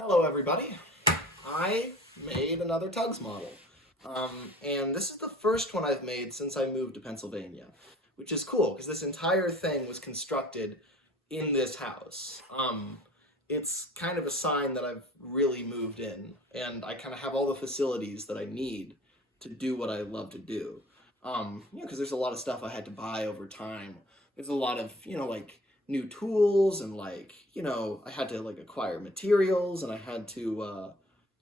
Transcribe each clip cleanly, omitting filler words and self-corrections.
Hello, everybody. I made another Tugs model. And this is the first one I've made since I moved to Pennsylvania, which is cool because this entire thing was constructed in this house. It's kind of a sign that I've really moved in, and I kind of have all the facilities that I need to do what I love to do. Because there's a lot of stuff I had to buy over time. There's a lot of, like new tools and I had to like acquire materials and I had to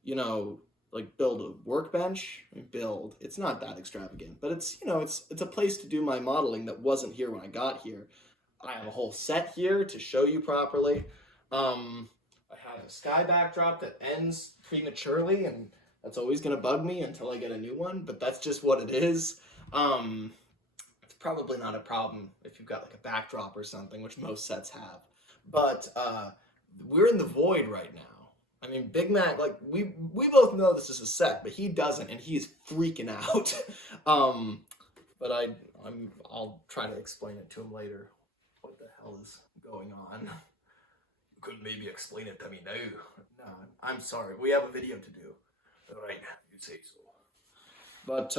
you know like build a workbench. Build, it's not that extravagant, but it's a place to do my modeling that wasn't here when I got here. I have a whole set here to show you properly. I have a sky backdrop that ends prematurely, and that's always going to bug me until I get a new one, but that's just what it is. um it's probably not a problem if you've got like a backdrop or something, which most sets have. But we're in the void right now. I mean, Big Mac, like we both know this is a set, but he doesn't, and he's freaking out. um, but I'll try to explain it to him later. What the hell is going on? You could maybe explain it to me now. No, I'm sorry. We have a video to do. All right, you say so. But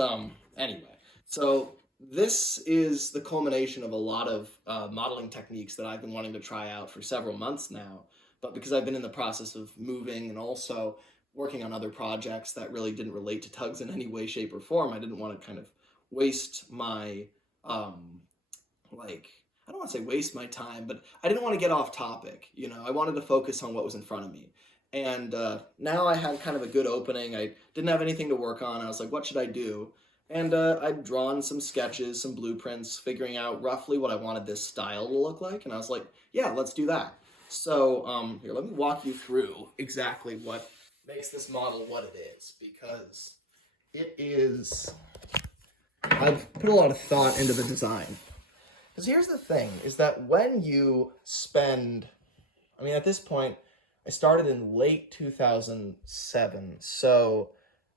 anyway, so this is the culmination of a lot of modeling techniques that I've been wanting to try out for several months now. But because I've been in the process of moving and also working on other projects that really didn't relate to tugs in any way, shape, or form, I didn't want to kind of waste my um, like I don't want to say waste my time, but I didn't want to get off topic. I wanted to focus on what was in front of me. And now I had kind of a good opening. I didn't have anything to work on. I was like, what should I do? And I'd drawn some sketches, some blueprints, figuring out roughly what I wanted this style to look like. And I was like, yeah, let's do that. So here, let me walk you through exactly what makes this model what it is, because it is. I've put a lot of thought into the design. Because here's the thing, is that when you spend, I mean, at this point, I started in late 2007, so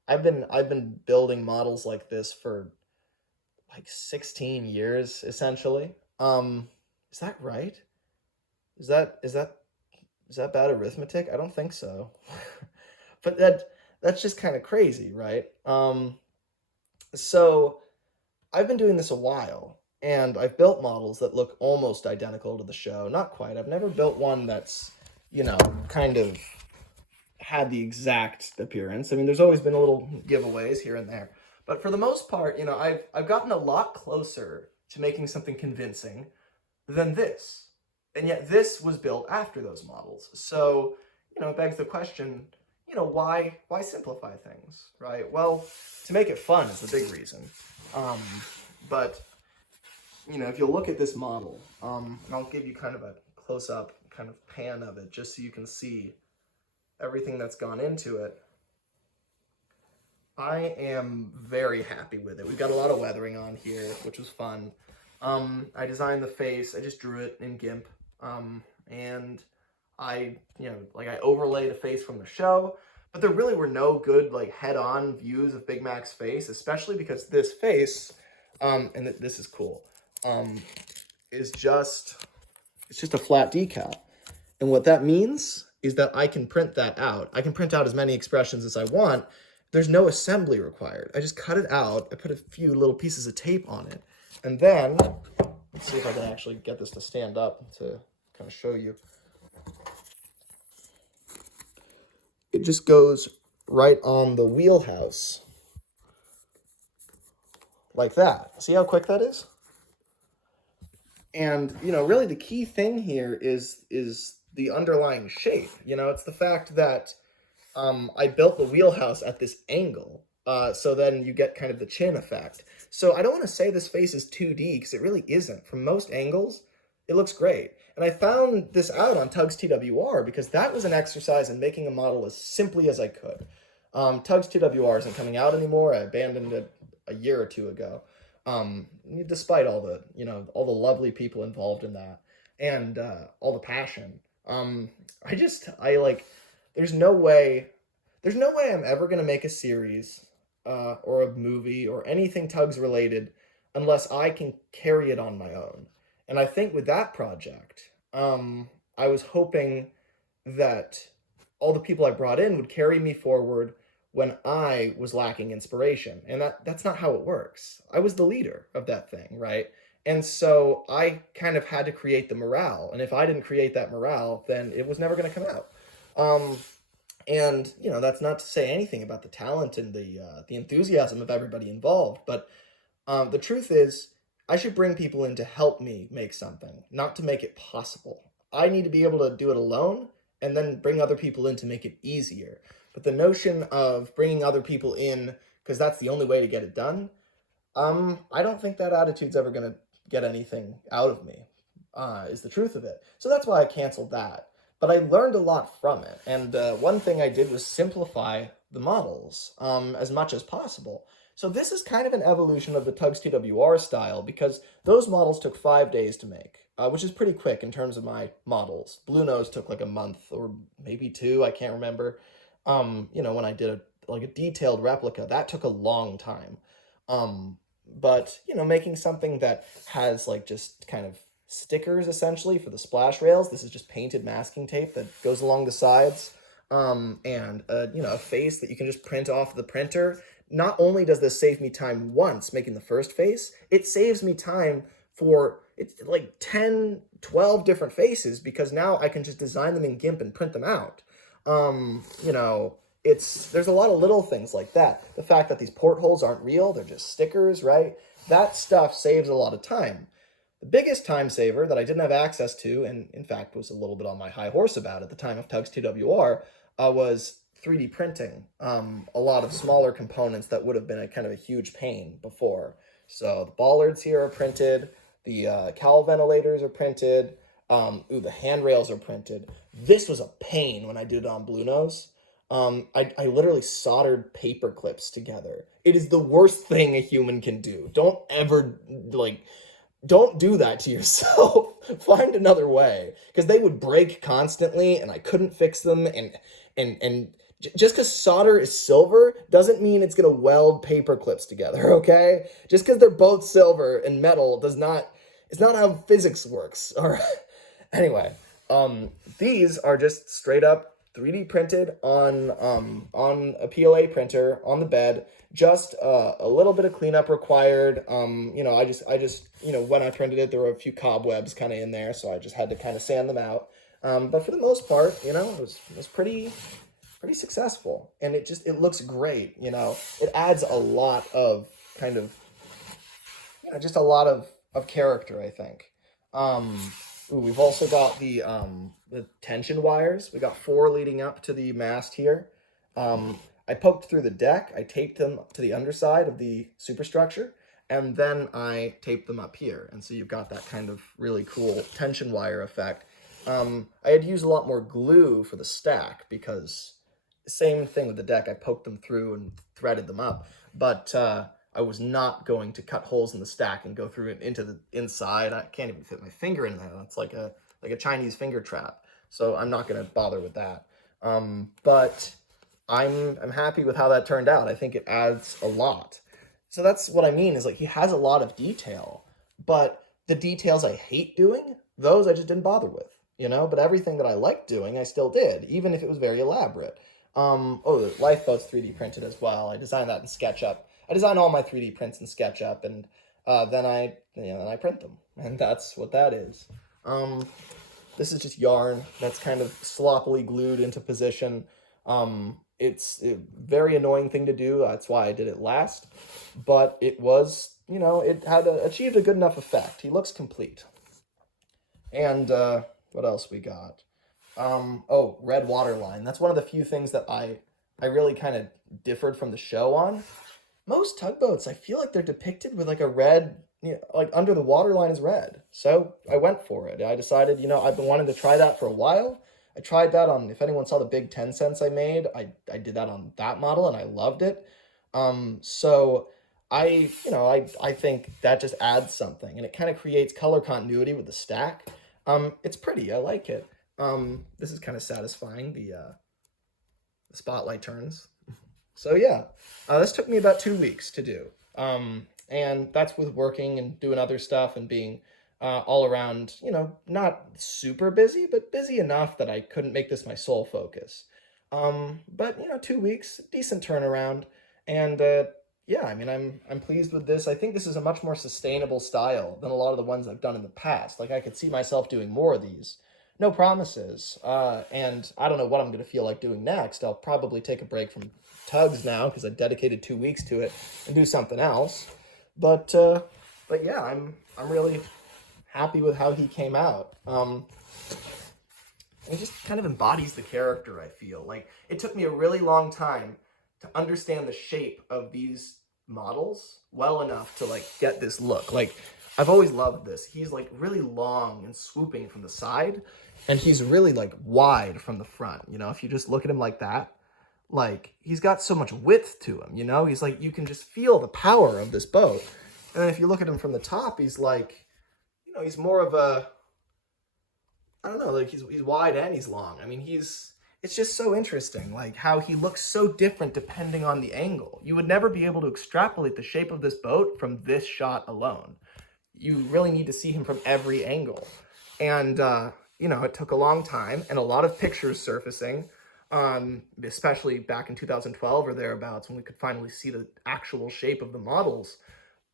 I've been building models like this for like 16 years essentially. Is that right? Is that bad arithmetic? I don't think so. But that's just kind of crazy, right? So I've been doing this a while, and I've built models that look almost identical to the show. Not quite. I've never built one that's, kind of had the exact appearance. I mean, there's always been a little giveaways here and there, but for the most part, I've gotten a lot closer to making something convincing than this, and yet this was built after those models. So, it begs the question, why simplify things, right? Well, to make it fun is the big reason. Um, but if you'll look at this model, and I'll give you kind of a close-up kind of pan of it, just so you can see everything that's gone into it. I am very happy with it. We've got a lot of weathering on here, which was fun. I designed the face. I just drew it in GIMP, and I overlaid a face from the show. But there really were no good like head-on views of Big Mac's face, especially because this face, and this is cool, is just a flat decal. And what that means is that I can print that out. I can print out as many expressions as I want. There's no assembly required. I just cut it out. I put a few little pieces of tape on it. And then, let's see if I can actually get this to stand up to kind of show you. It just goes right on the wheelhouse. Like that. See how quick that is? And, really the key thing here is the underlying shape. It's the fact that I built the wheelhouse at this angle, so then you get kind of the chin effect. So I don't want to say this face is 2D, because it really isn't. From most angles, it looks great. And I found this out on Tugs TWR, because that was an exercise in making a model as simply as I could. Tugs TWR isn't coming out anymore. I abandoned it a year or two ago. Despite all the lovely people involved in that, and all the passion. I like, there's no way I'm ever going to make a series or a movie or anything Tugs related unless I can carry it on my own. And I think with that project, I was hoping that all the people I brought in would carry me forward when I was lacking inspiration. And that's not how it works. I was the leader of that thing, right? And so I kind of had to create the morale. And if I didn't create that morale, then it was never going to come out. Um, and that's not to say anything about the talent and the enthusiasm of everybody involved, but the truth is, I should bring people in to help me make something, not to make it possible. I need to be able to do it alone and then bring other people in to make it easier. But the notion of bringing other people in because that's the only way to get it done, I don't think that attitude's ever going to get anything out of me, is the truth of it. So that's why I canceled that. But I learned a lot from it. And one thing I did was simplify the models as much as possible. So this is kind of an evolution of the Tugs TWR style because those models took 5 days to make, which is pretty quick in terms of my models. Blue Nose took like a month or maybe two, I can't remember. When I did a detailed replica, that took a long time. But making something that has like just kind of stickers essentially for the splash rails. This is just painted masking tape that goes along the sides. And a face that you can just print off the printer. Not only does this save me time once making the first face, it saves me time for it's like 10, 12 different faces because now I can just design them in GIMP and print them out. There's a lot of little things like that. The fact that these portholes aren't real, they're just stickers, right? That stuff saves a lot of time. The biggest time saver that I didn't have access to, and in fact was a little bit on my high horse about at the time of Tugs TWR, was 3D printing a lot of smaller components that would have been a kind of a huge pain before. So the bollards here are printed, the cowl ventilators are printed, the handrails are printed. This was a pain when I did it on Blue Nose. I literally soldered paper clips together. It is the worst thing a human can do. Don't do that to yourself. Find another way, because they would break constantly and I couldn't fix them. And just because solder is silver doesn't mean it's going to weld paper clips together, okay? Just because they're both silver and metal it's not how physics works. All right. Anyway, these are just straight up 3D printed on a PLA printer on the bed. Just a little bit of cleanup required. I just when I printed it, there were a few cobwebs kind of in there, so I just had to kind of sand them out. But for the most part, it was pretty successful, and it looks great. It adds a lot of kind of just a lot of character, I think. We've also got the tension wires. We got 4 leading up to the mast here. I poked through the deck. I taped them to the underside of the superstructure, and then I taped them up here. And so you've got that kind of really cool tension wire effect. I had used a lot more glue for the stack because same thing with the deck. I poked them through and threaded them up, but I was not going to cut holes in the stack and go through it into the inside. I can't even fit my finger in there. That's like a Chinese finger trap. So I'm not going to bother with that. But I'm happy with how that turned out. I think it adds a lot. So that's what I mean is like he has a lot of detail, but the details I hate doing, those I just didn't bother with, but everything that I liked doing, I still did, even if it was very elaborate. The lifeboat's 3D printed as well. I designed that in SketchUp. I design all my 3D prints in SketchUp, and then I print them, and that's what that is. This is just yarn that's kind of sloppily glued into position. It's a very annoying thing to do. That's why I did it last, but it was, it had achieved a good enough effect. He looks complete. And what else we got? Red waterline. That's one of the few things that I really kind of differed from the show on. Most tugboats, I feel like they're depicted with like a red, like under the waterline is red. So I went for it. I decided, I've been wanting to try that for a while. I tried that on, if anyone saw the big 10 cents I made, I did that on that model and I loved it. So I think that just adds something and it kind of creates color continuity with the stack. It's pretty, I like it. This is kind of satisfying, the spotlight turns. So yeah, this took me about 2 weeks to do. And that's with working and doing other stuff and being all around, not super busy, but busy enough that I couldn't make this my sole focus. But you know, 2 weeks, decent turnaround, and yeah, I mean, I'm pleased with this. I think this is a much more sustainable style than a lot of the ones I've done in the past. Like I could see myself doing more of these. No promises. And I don't know what I'm gonna feel like doing next. I'll probably take a break from tugs now because I dedicated 2 weeks to it and do something else. But but yeah, I'm really happy with how he came out. It just kind of embodies the character, I feel. Like, it took me a really long time to understand the shape of these models well enough to, like, get this look. Like, I've always loved this. He's, like, really long and swooping from the side, and he's really, like, wide from the front. You know, if you just look at him like that, like, he's got so much width to him, you know? He's like, you can just feel the power of this boat. And then if you look at him from the top, he's like, you know, he's more of a, I don't know, like he's wide and he's long. I mean, it's just so interesting, like how he looks so different depending on the angle. You would never be able to extrapolate the shape of this boat from this shot alone. You really need to see him from every angle. And you know, it took a long time and a lot of pictures surfacing, especially back in 2012 or thereabouts when we could finally see the actual shape of the models,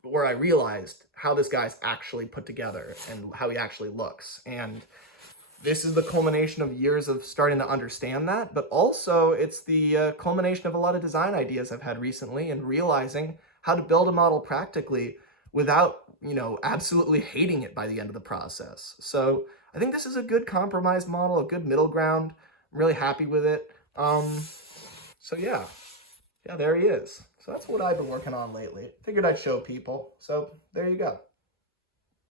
where I realized how this guy's actually put together and how he actually looks. And this is the culmination of years of starting to understand that, but also it's the culmination of a lot of design ideas I've had recently and realizing how to build a model practically without, you know, absolutely hating it by the end of the process. So I think this is a good compromise model, a good middle ground. I'm really happy with it. So yeah, there he is. So that's what I've been working on lately. Figured I'd show people. So there you go.